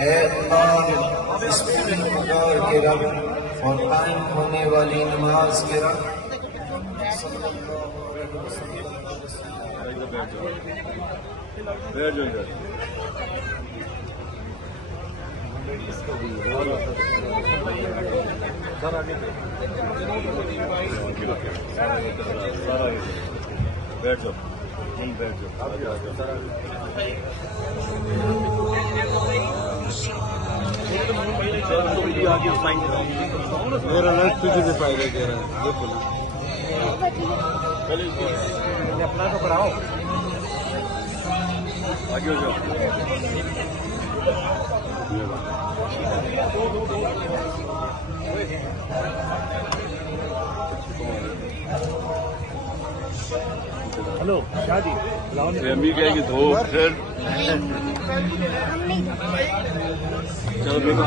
ऐ अल्लाह, इस पूरी पुकार के रब और कायम होने वाली नमाज के रब बैठ जाओ, बैठ जाओ। मेरा नेट तुझे भी फायदा दे रहा है, देखो अपना तो कराओ, आगे हो जाओ। हेलो शादी अम्मी कहेगी धो फिर चलो बेटा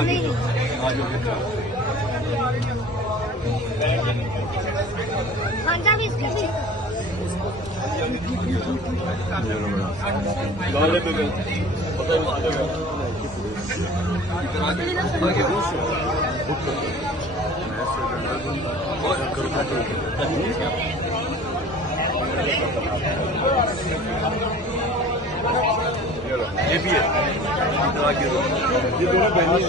ये भी है, ये दोनों बहनें